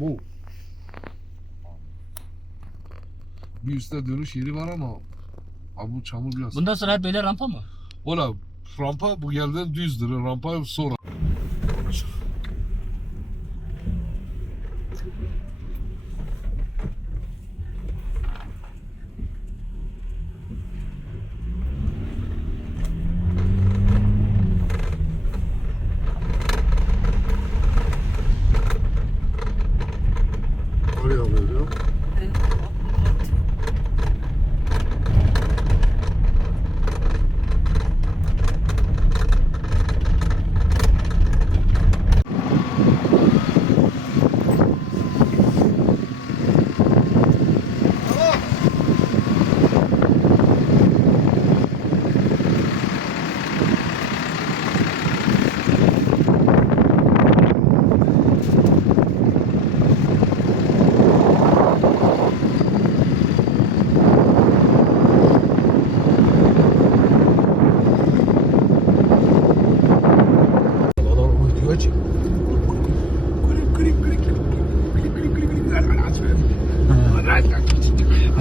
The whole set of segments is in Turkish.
abo. Bir üstte dönüş yeri var ama abi bu çamur biraz. Bundan sonra hep böyle rampa mı? Ola rampa bu yerden düzdür. Rampa sonra. Oraya böyle.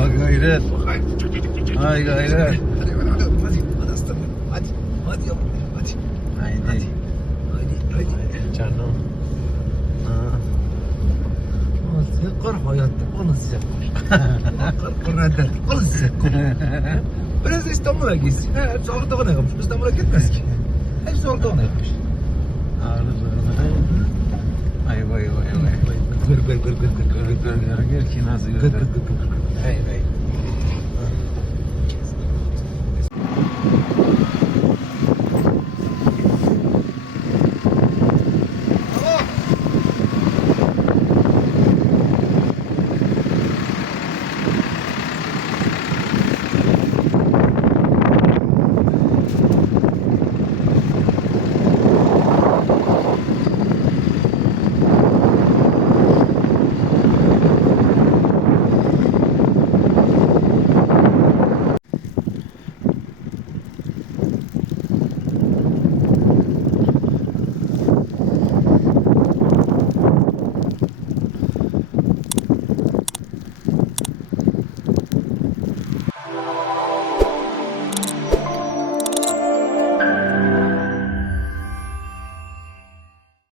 Hay gayret. Hay gayret. Hadi yavrum, hadi. Haydi. Hadi. Canım. Kar hayatta onu size kar reddet, onu size biraz da İstanbul'a gitsin. Hepsi Ortadoğu'na yapmış. İstanbul'a gitmez ki. Hepsi Ortadoğu'na yapmış. Vay vay vay vay. Gır gır gır gır gır gır. Gör ki nasıl Gır gır gır gır. Hey hey.